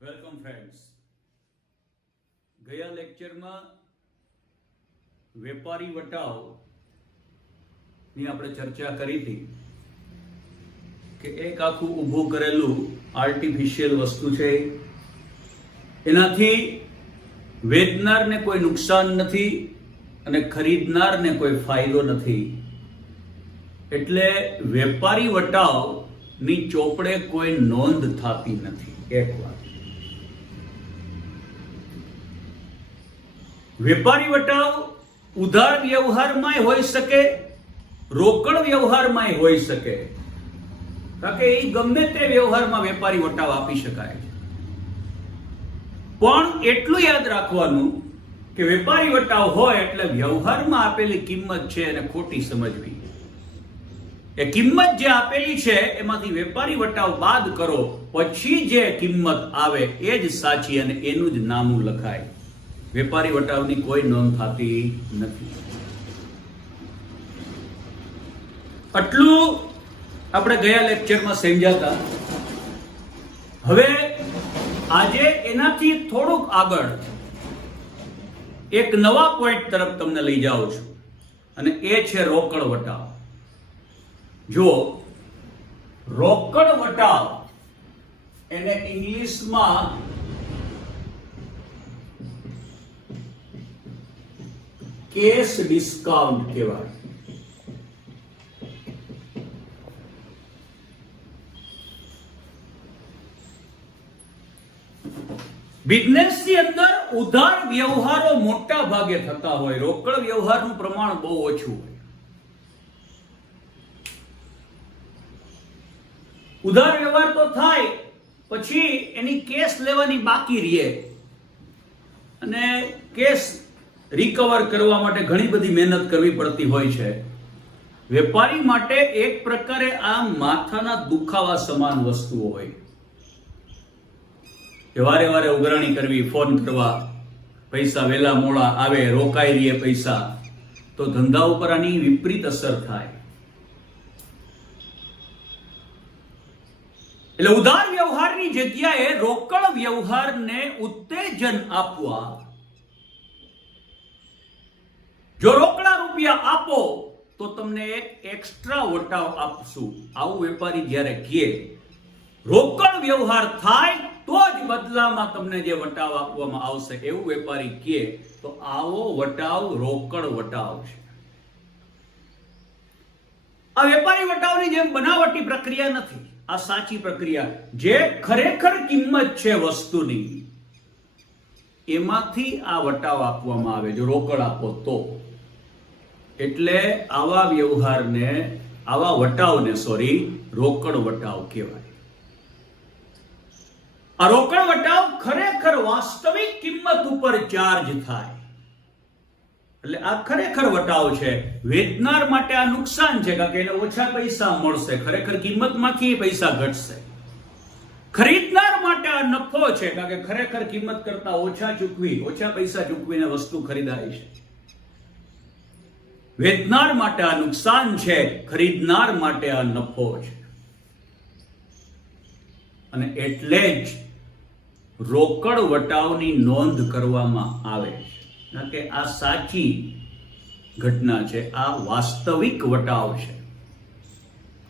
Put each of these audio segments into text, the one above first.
Welcome friends. ગયા લેક્ચરમાં વેપારી વટાવની આપણે ચર્ચા કરી હતી કે એક આખું ઊભું કરેલું આર્ટિફિશિયલ વસ્તુ છે, એનાથી વેચનારને કોઈ નુકસાન નથી અને ખરીદનારને કોઈ ફાયદો નથી. એટલે વેપારી વટાવની ચોપડે કોઈ નોંધ થતી નથી. એક વાત, વેપારી વટાવ ઉધાર વ્યવહારમાં હોઈ શકે, રોકડ વ્યવહારમાં હોઈ શકે, કારણ કે એ ગમે તે વ્યવહારમાં વેપારી વટાવ આપી શકાય છે. પણ એટલું યાદ રાખવાનું કે વેપારી વટાવ હોય એટલે વ્યવહારમાં આપેલી કિંમત છે એને ખોટી સમજવી. એ કિંમત જે આપેલી છે એમાંથી વેપારી વટાવ બાદ કરો, પછી જે કિંમત આવે એ જ સાચી અને એનું જ નામું લખાય. વેપારી વટાવની કોઈ નોંધ થતી નથી. આટલું આપણે ગયા લેક્ચરમાં સમજાતા. હવે આજે એનાથી થોડુંક આગળ એક નવા પોઈન્ટ તરફ તમને લઈ જાઉં છું અને એ છે રોકડ વટાવ. જો રોકડ વટાવ એને ઇંગ્લિશમાં કેશ ડિસ્કાઉન્ટ કહેવાય. બિઝનેસની અંદર ઉધાર વ્યવહારો મોટા ભાગે થતા હોય, રોકડ વ્યવહારનું પ્રમાણ બહુ ઓછું હોય. ઉધાર વ્યવહાર તો થાય, પછી એની કેશ લેવાની બાકી રહે અને કેશ રિકવર કરવા માટે ઘણી બધી મહેનત કરવી પડતી હોય છે. વેપારી માટે એક પ્રકારે આ માથાના દુખાવા સમાન વસ્તુઓ હોય. વારે વારે ઉઘરાણી કરવી, ફોન કરવા, પૈસા વેલા મોડા આવે, રોકાઈ રહીએ પૈસા, તો ધંધા ઉપર આની વિપરીત અસર થાય. એટલે ઉધાર વ્યવહારની જગ્યાએ રોકડ વ્યવહારને ઉત્તેજન આપવા, જો રોકડા રૂપિયા આપો તો તમને એક એક્સ્ટ્રા વટાવ આપશું, આવું વેપારી જ્યારે કહે, રોકડ વ્યવહાર થાય તો જ બદલામાં તમને જે વટાવ આપવામાં આવશે એવું વેપારી કહે, તો આવો વટાવ રોકડ વટાવ છે. આ વેપારી વટાવની જેમ બનાવટી પ્રક્રિયા નથી, આ સાચી પ્રક્રિયા. જે ખરેખર કિંમત છે વસ્તુની એમાંથી આ વટાવ આપવામાં આવે, જો રોકડ આપો તો. એટલે આવા વ્યવહારને, આવા વટાવને રોકડ વટાવ કહેવાય. આ રોકડ વટાવ ખરેખર વાસ્તવિક કિંમત ઉપર ચાર્જ થાય. એટલે આ ખરેખર વટાવ છે. વેચનાર માટે આ નુકસાન છે, કારણ કે એને ઓછા પૈસા મળશે, ખરેખર કિંમતમાંથી પૈસા ઘટશે. ખરીદનાર માટે આ નફો છે, કારણ કે ખરેખર કિંમત કરતા ઓછા પૈસા ચૂકવીને વસ્તુ ખરીદાય છે. વેચનાર માટે આ નુકસાન છે, ખરીદનાર માટે આ નફો છે. અને એટલે જ રોકડ વટાવની નોંધ કરવામાં આવે છે, કારણ કે આ સાચી ઘટના છે, આ વાસ્તવિક વટાવ છે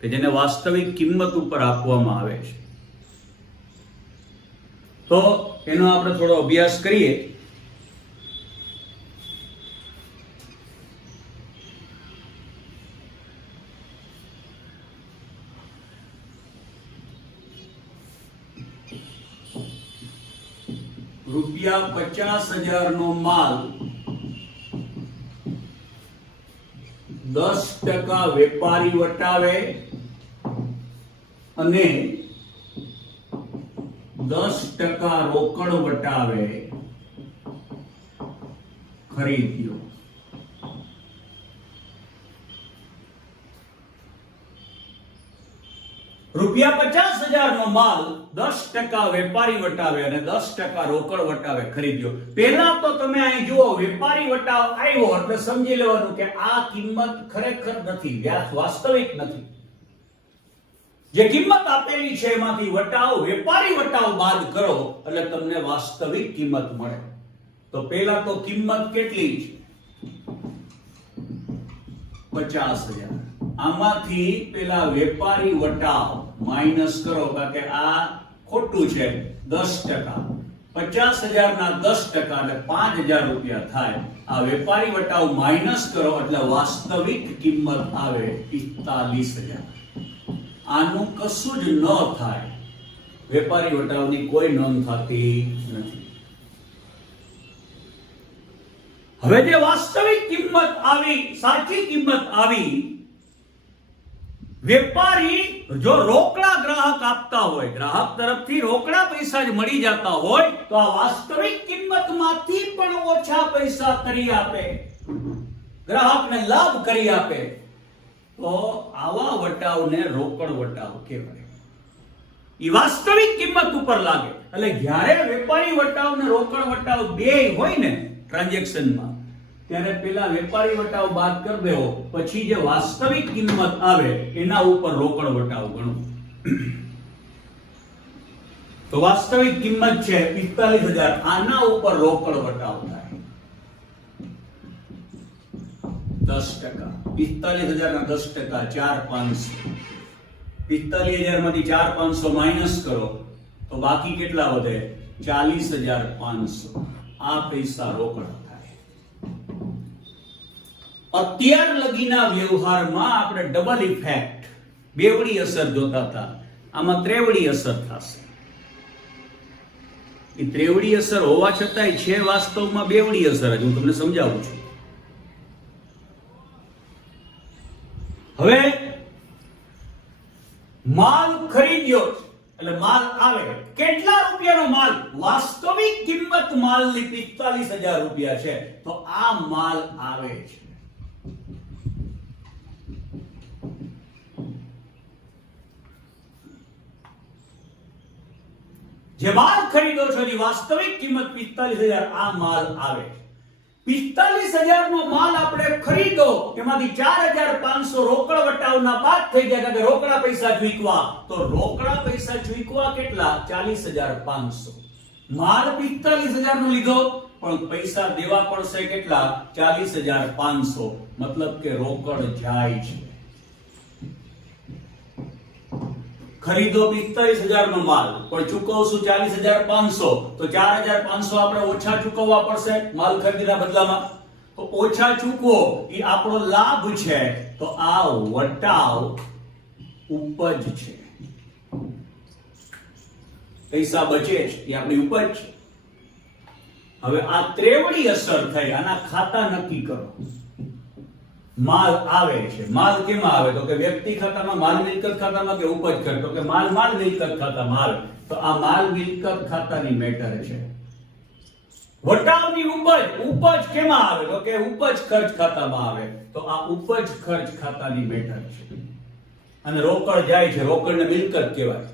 કે જેને વાસ્તવિક કિંમત ઉપર આપવામાં આવે છે. તો એનો આપણે થોડો અભ્યાસ કરીએ. ₹50,000 નો માલ 10% વેપારી વટાવે અને 10% રોકડ વટાવે ખરીદ્યો. ₹50,000 નો માલ 10% વેપારી વટાવે અને 10% રોકડ વટાવે ખરીદ્યો. પહેલા તો તમે અહીં જુઓ, વેપારી વટાવ આવ્યો એટલે સમજી લેવાનું કે આ કિંમત ખરેખર નથી, વાસ્તવિક નથી. જે કિંમત આપેલી છે એમાંથી વટાવ વેપારી વટાવ બાદ કરો એટલે તમને વાસ્તવિક કિંમત મળે. તો પહેલા તો કિંમત કેટલી છે? 50,000. આમાંથી પેલા વેપારી વટાવ માઇનસ કરો કારણ કે આ ખોટું છે 10%. 50,000 ના 10% એટલે 5,000 રૂપિયા થાય. આ વેપારી વટાવ માઇનસ કરો એટલે વાસ્તવિક કિંમત આવે 45,000. આનું કશું જ ન થાય. વેપારી વટાવની કોઈ નોંધ થતી નથી. હવે જે વાસ્તવિક કિંમત આવી, સાચી કિંમત આવી, વેપારી જો રોકડા ગ્રાહક આપતા હોય, ગ્રાહક તરફથી રોકડા પૈસા જ મળી જતા હોય તો આ વાસ્તવિક કિંમતમાંથી પણ ઓછા પૈસા કરી આપે, ગ્રાહકને લાભ કરી આપે, તો આવા વટાવને રોકડ વટાવ કહેવાય. એ વાસ્તવિક કિંમત ઉપર લાગે. એટલે જ્યારે વેપારી વટાવ ને રોકડ વટાવ બે હોય ને ટ્રાન્ઝેક્શનમાં, ત્યારે પેલા વેપારી વટાવ બાદ કરી દેવો, પછી જે વાસ્તવિક કિંમત આવે એના ઉપર રોકડ વટાવ ગણો. તો વાસ્તવિક કિંમત છે 45,000, આના ઉપર રોકડ વટાવ થાય 10%. 45,000 ના 10% 4,500. 45,000 માંથી 4,500 માઇનસ કરો તો બાકી કેટલા વધે? 40,500. આ પૈસા રોકડ થાય. અત્યાર લગીના વ્યવહારમાં આપણે ડબલ ઇફેક્ટ, બેવડી અસર જોતા હતા. આમાં ત્રેવડી અસર થશે. એ ત્રેવડી અસર હોવા છતાંય છે વાસ્તવમાં બેવડી અસર જ. હું તમને સમજાવું છું. હવે માલ ખરીદ્યો એટલે માલ આવે. કેટલા રૂપિયાનો માલ? વાસ્તવિક કિંમત માલની 45,000 રૂપિયા છે. તો આ માલ આવે છે. જે માલ ખરીદો છો એની વાસ્તવિક કિંમત 45,000, આ માલ આવે. 45,000 નો માલ આપણે ખરીદો, એમાંથી 4,500 રોકડ વટાવના બાદ થઈ જાય કારણ કે રોકડા પૈસા ચૂકવા. તો રોકડા પૈસા ચૂકવા કેટલા? 40,500. માલ 45,000 નો લીધો પણ પૈસા દેવા પડશે કેટલા? 40,500. મતલબ કે રોકડ જાય છે. ખરીદો 45,000 નો માલ પણ ચૂકવશું 40,500, તો 4,500 આપણે ઓછા ચૂકવવા પડશે માલ ખરીદીના બદલામાં. તો ઓછા ચૂકવો એ આપણો લાભ છે. તો આ વટાવ ઉપજ છે. પૈસા બચે છે એ આપણી ઉપજ છે. હવે આ ત્રેવડી અસર થઈ. આના ખાતા નક્કી કરો. માલ આવે છે. માલ કેમાં આવે? તો કે વ્યક્તિ ખાતામાં, માલ મિલકત ખાતામાં કે ઉપજ ખાતા? તો કે માલ મિલકત ખાતામાં આવે. તો આ માલ મિલકત ખાતાની મેટર છે. વટાવની ઉપજ કેમાં આવે? તો કે ઉપજ ખર્ચ ખાતામાં આવે. તો આ ઉપજ ખર્ચ ખાતાની મેટર છે. અને રોકડ જાય છે, રોકડને મિલકત કહેવાય.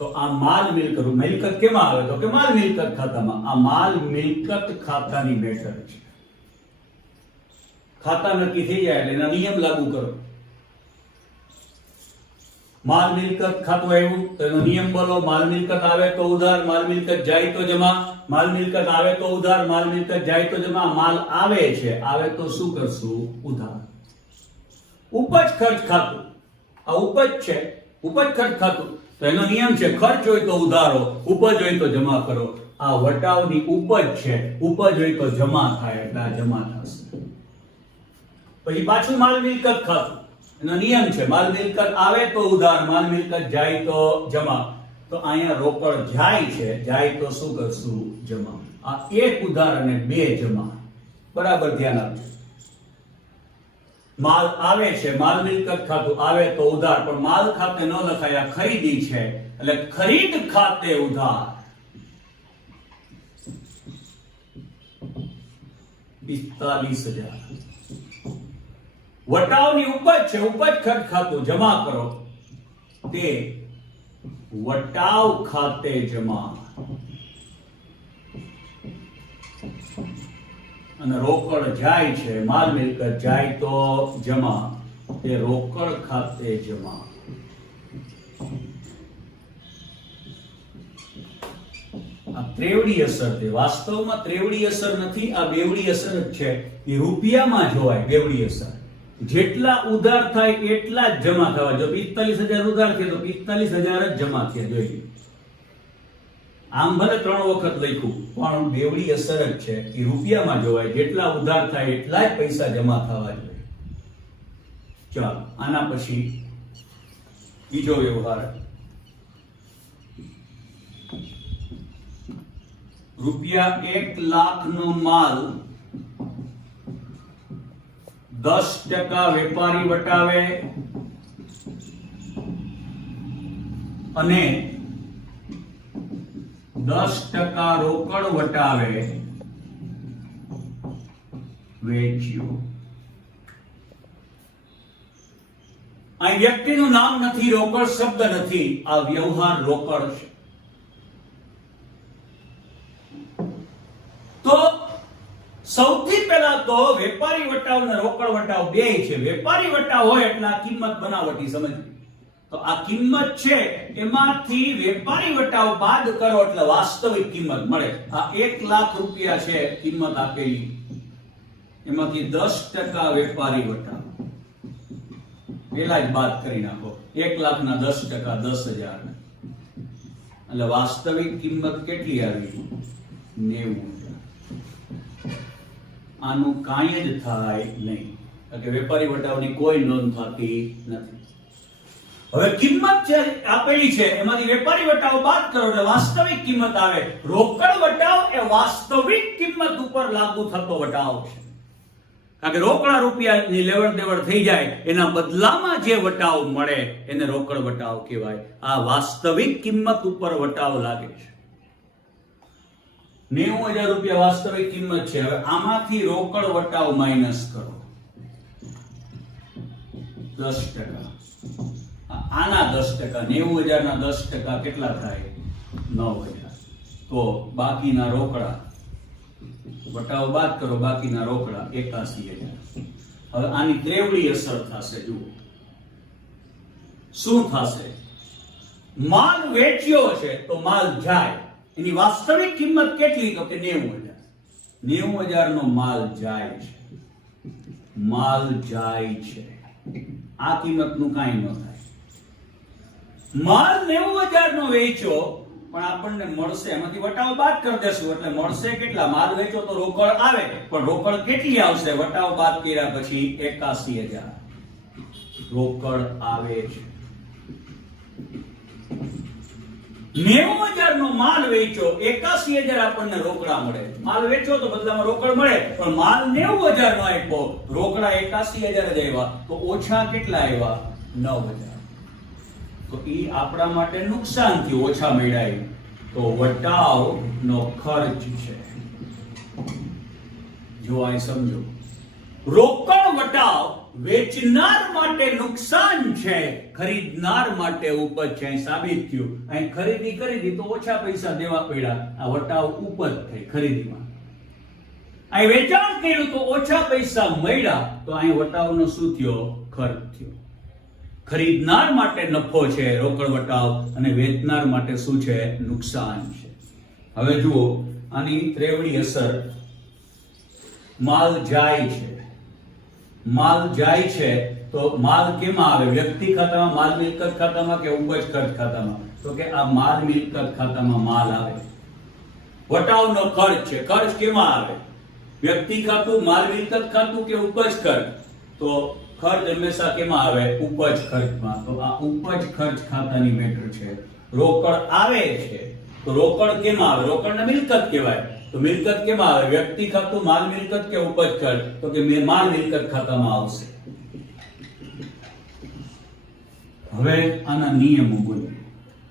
તો આ માલ મિલકત કેમાં આવે? તો કે માલ મિલકત ખાતામાં. આ માલ મિલકત ખાતાની મેટર છે. ખાતા નક્કી થઈ જાય એટલે એના નિયમ લાગુ કરો. માલ મિલકત ખાતું આવ્યું તો એનો નિયમ બોલો. માલ મિલકત આવે તો ઉધાર, માલ મિલકત જાય તો જમા. માલ મિલકત આવે તો ઉધાર, માલ મિલકત જાય તો જમા. માલ આવે છે, આવે તો શું કરશું? ઉધાર. ઉપજ ખર્ચ ખાતું, આ ઉપજ છે. ઉપજ ખર્ચ ખાતું તો એનો નિયમ છે ખર્ચ હોય તો ઉધારો, ઉપજ હોય તો જમા કરો. આ વટાવની ઉપજ છે. ઉપજ હોય તો જમા થાય એટલે આ જમા થશે. પછી પાછું માલ મિલકત ખાતું, એનો નિયમ છે માલ મિલકત આવે તો ઉધાર, માલ મિલકત જાય તો જમા. તો અહીંયા રોકડ જાય છે, જાય તો શું કરશું? જમા. આ એક ઉધાર અને બે જમા. બરાબર ધ્યાન આપજો. માલ આવે છે, માલ મિલકત ખાતું આવે તો ઉધાર, પણ માલ ખાતે ન લખાય. આ ખરીદી છે એટલે ખરીદ ખાતે ઉધાર. 45,000. વટાવની ઉપજ છે, ઉપજ ખર્ચ ખાતું જમા કરો. તે વટાવ ખાતે જમા. અને રોકડ જાય છે, માલ મિલકત જાય તો જમા. તે રોકડ ખાતે જમા. ત્રેવડી અસર છે. વાસ્તવમાં ત્રેવડી અસર નથી, આ બેવડી અસર જ છે. એ રૂપિયામાં જોવાય બેવડી અસર. જેટલા ઉધાર થાય એટલા જ જમા થવા. જો 45,000 ઉધાર થયા તો 45,000 જ જમા થયા. જોઈએ આમ ભલે 3 વખત લખ્યું પણ બેવડી અસર જ છે. એ રૂપિયામાં જોવાય. જેટલા ઉધાર થાય એટલા જ પૈસા જમા થવા જોઈએ. ચાલો આના પછી બીજો વ્યવહાર. રૂપિયા 1 લાખનો માલ 10% વેપારી વટાવે અને 10% રોકડ વટાવે વેચ્યું. અહીં વ્યક્તિનું નામ નથી, રોકડ શબ્દ નથી, આ વ્યવહાર રોકડ છે. તો સૌથી પહેલા તો વેપારી વટાવ અને રોકડ વટાવ બે છે. વેપારી વટાવ હોય એટલે આ કિંમત બનાવટી સમજવી. તો આ કિંમત છે એમાંથી વેપારી વટાવ બાદ કરો એટલે વાસ્તવિક કિંમત મળે. આ 1 લાખ રૂપિયા છે કિંમત આપેલી, એમાંથી 10% વેપારી વટાવ પેલા જ બાદ કરી નાખો. 1 લાખના 10% 10,000 એટલે વાસ્તવિક કિંમત કેટલી આવી? 90,000. આનું કાંઈ જ થાય નહીં, કારણ કે વેપારી વટાવની કોઈ નોંધ થતી નથી. હવે કિંમત છે આપેલી છે, એમાંથી વેપારી વટાવ બાદ કરો એટલે વાસ્તવિક કિંમત આવે. રોકડ વટાવ એ વાસ્તવિક કિંમત ઉપર લાગુ થતો વટાવ છે, કારણ કે રોકડા રૂપિયાની લેવડ દેવડ થઈ જાય એના બદલામાં જે વટાવ મળે એને રોકડ વટાવ કહેવાય. આ વાસ્તવિક કિંમત ઉપર વટાવ લાગે છે. 90,000 રૂપિયા વાસ્તવિક કિંમત છે. હવે આમાંથી રોકડ વટાવ માઇનસ કરો 10%. આના 10%, 90,000 ના 10% કેટલા થાય? 9,000. તો બાકીના રોકડા વટાવ બાદ કરો, બાકીના રોકડા 81,000. હવે આની ત્રેવડી અસર થશે. જુઓ શું થશે. માલ વેચ્યો છે તો માલ જાય, એની વાસ્તવિક કિંમત કેટલી? તો કે 90,000. 90,000 નો માલ જાય છે. માલ જાય છે, આ કિંમતનું કાંઈ ન થાય. માલ 90,000 નો વેચ્યો પણ આપણને મળશે, એમાંથી વટાવ બાદ કરી દેશું એટલે મળશે કેટલા? માલ વેચો તો રોકડ આવે, પણ રોકડ કેટલી આવશે? વટાવ બાદ કર્યા પછી 81,000 રોકડ આવે છે. 90,000 નો માલ વેચો, 81,000 આપણને રોકડા મળે. માલ વેચો તો બદલામાં રોકડ મળે, પણ માલ 90,000 નો આપ્યો, રોકડા 81,000 જ આવ્યા, તો ઓછા કેટલા આવ્યા? 9,000. તો એ આપણા માટે નુકસાન થયું, ઓછા મળ્યા. તો વટાવ નો ખર્ચ છે. જો આ સમજો, રોકડ વટાવ વેચનાર માટે નુકસાન છે, ખરીદનાર માટે ઉપજ છે. અહીં સાબિત થયું, અહીં ખરીદી કરી તો ઓછા પૈસા દેવા પડ્યા, આ વટાવ ઉપજ થઈ ખરીદીમાં. અહીં વેચાણ કર્યું તો ઓછા પૈસા મળ્યા, તો અહીં વટાવનો શું થયો? ખર્ચ થયો. ખરીદનાર માટે નફો છે રોકડ વટાવ, અને વેચનાર માટે શું છે? નુકસાન છે. હવે જુઓ આની ત્રેવડી અસર. માલ જાય છે, માલ જાય છે તો માલ કેમાં આવે? વ્યક્તિ ખાતામાં, માલ મિલકત ખાતામાં કે ઉપજ ખર્ચ ખાતામાં? તો કે આ માલ મિલકત ખાતામાં માલ આવે. વટાવનો ખર્ચ છે, ખર્ચ કેમાં આવે? વ્યક્તિ ખાતું, માલ મિલકત ખાતું કે ઉપજ ખર્ચ? તો ખર્ચ હંમેશા કેમાં આવે? ઉપજ ખર્ચમાં. તો આ ઉપજ ખર્ચ ખાતાની મેટર છે. રોકડ આવે છે તો રોકડ કેમાં આવે? રોકડને મિલકત કહેવાય. તો મિલકત કેમાં આવે? વ્યક્તિ ખાતું, માલ મિલકત કે ઉપજ ખર્ચ? તો કે માલ મિલકત ખાતામાં આવશે. હવે આના નિયમો બોલીએ.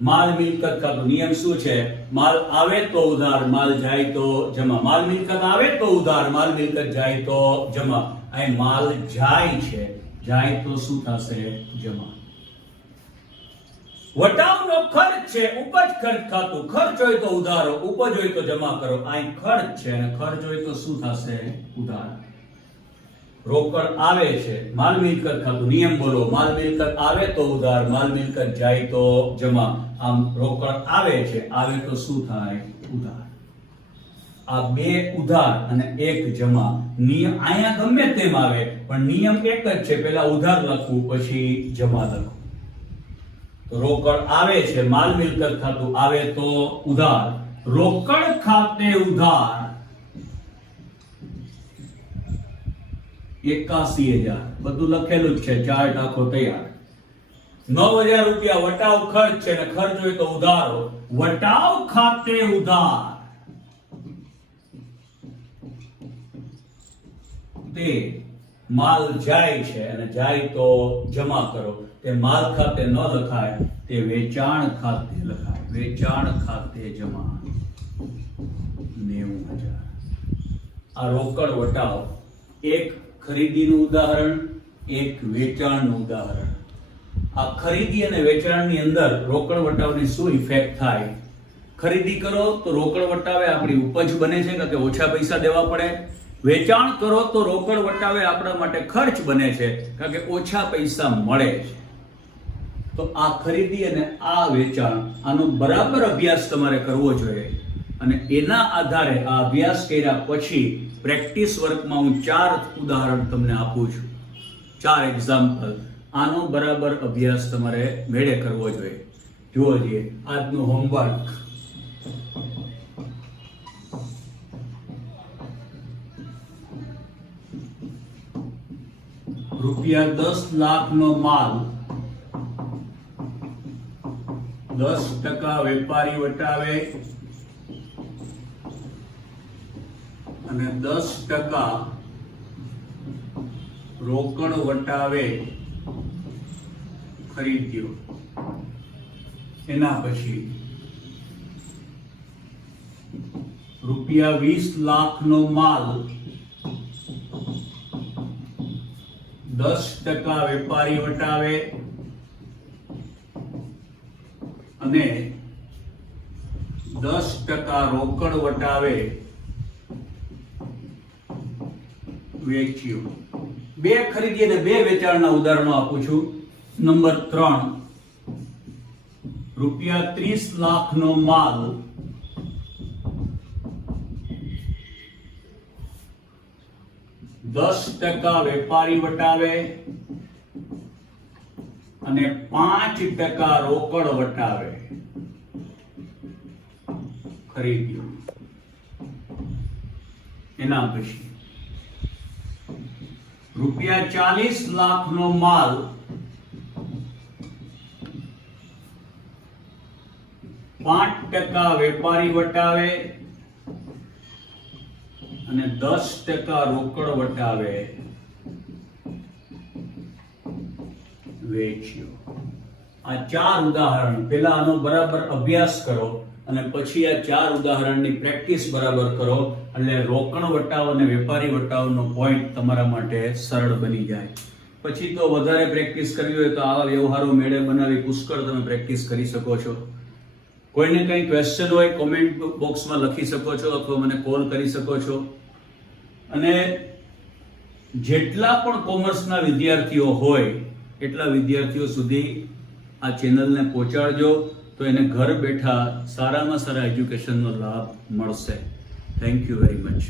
માલ મિલકત ખાતું નિયમ શું છે? માલ આવે તો ઉધાર, માલ જાય તો જમા. માલ મિલકત આવે તો ઉધાર, માલ મિલકત જાય તો જમા. અહીં માલ જાય છે, જાય તો શું થશે? જમા. વટાવનો ખર્ચ છે, ઉપજ ખર્ચ ખાતું. ખર્ચ હોય તો ઉધારો, ઉપજ હોય તો જમા કરો. અહીં ખર્ચ છે અને ખર્ચ હોય તો શું થશે? ઉધાર. રોકડ આવે છે, માલ મિલકત ખાતું. નિયમ બોલો. માલ મિલકત આવે તો ઉધાર, માલ મિલકત જાય તો જમા. આમ રોકડ આવે છે, આવે તો શું થાય? ઉધાર. આ બે ઉધાર અને એક જમા. નિયમ અહીંયા ગમે તેમ આવે પણ નિયમ એક જ છે, પહેલા ઉધાર લખવું પછી જમા લખવું. તો રોકડ આવે છે, માલ મિલકત ખાતું આવે તો ઉધાર. રોકડ ખાતે ઉધાર 81,000, બધું લખેલું જ છે, ચાર્ટ આખો તૈયાર. 9,000 રૂપિયા વટાવ ખર્ચ છે ને ખર્ચ હોય તો ઉધારો. વટાવ ખાતે ઉધાર તે માલ જાય છે અને જાય તો જમા કરો. તે માલ ખાતે ન લખાય, તે વેચાણ ખાતે લખાય. વેચાણ ખાતે જમા 90,000. આ રોકડ વટાવ એક ખરીદીનું ઉદાહરણ, એક વેચાણનું ઉદાહરણ. આ ખરીદી અને વેચાણની અંદર રોકડ વટાવની શું ઇફેક્ટ થાય? ખરીદી કરો તો રોકડ વટાવે આપણી ઉપજ બને છે કે ઓછા પૈસા દેવા પડે. વેચાણ કરો તો રોકડ વટાવે આપણા માટે ખર્ચ બને છે કારણ કે ઓછા પૈસા મળે છે. તો આ ખરીદી અને આ વેચાણ, આનો બરાબર અભ્યાસ તમારે કરવો જોઈએ અને એના આધારે આ અભ્યાસ કર્યા પછી પ્રેક્ટિસ વર્કમાં હું 4 ઉદાહરણ તમને આપું છું, 4 એક્ઝામ્પલ. આનો બરાબર અભ્યાસ તમારે મેળે કરવો જોઈએ. જુઓ જોઈએ આજનું હોમવર્ક. રૂપિયા 10 લાખનો માલ 10% વેપારી વટાવે અને 10% રોકડ વટાવે ખરીદ્યો. એના પછી રૂપિયા 20 લાખનો માલ 10% વેપારી વટાવે અને 10% રોકડ વટાવે વેચ્યું. 2 ખરીદી અને 2 વેચાણના ઉદાહરણો આપું છું. નંબર 3, રૂપિયા 30 લાખનો માલ 10% વેપારી વટાવે અને 5% રોકડ વટાવે ખરીદ્યું. એના પછી રૂપિયા 40 લાખનો માલ 5% વેપારી વટાવે અને 10% રોકડ વટાવે વેચ્યો. આ 4 ઉદાહરણ. પહેલા આનો બરાબર અભ્યાસ કરો અને પછી આ 4 ઉદાહરણની પ્રેક્ટિસ બરાબર કરો એટલે રોકડ વટાવ અને વેપારી વટાવનો પોઈન્ટ તમારા માટે સરળ બની જાય. પછી તો વધારે પ્રેક્ટિસ કરવી હોય તો આવા વ્યવહારો મેળે બનાવી પુષ્કળ તમે પ્રેક્ટિસ કરી શકો છો. કોઈને કંઈ ક્વેશ્ચન હોય કોમેન્ટ બોક્સમાં લખી શકો છો અથવા મને કોલ કરી શકો છો. અને જેટલા પણ કોમર્સના વિદ્યાર્થીઓ હોય એટલા વિદ્યાર્થીઓ સુધી આ ચેનલને પહોંચાડજો તો એને ઘર બેઠા સારામાં સારા એજ્યુકેશનનો લાભ મળશે. Thank you very much.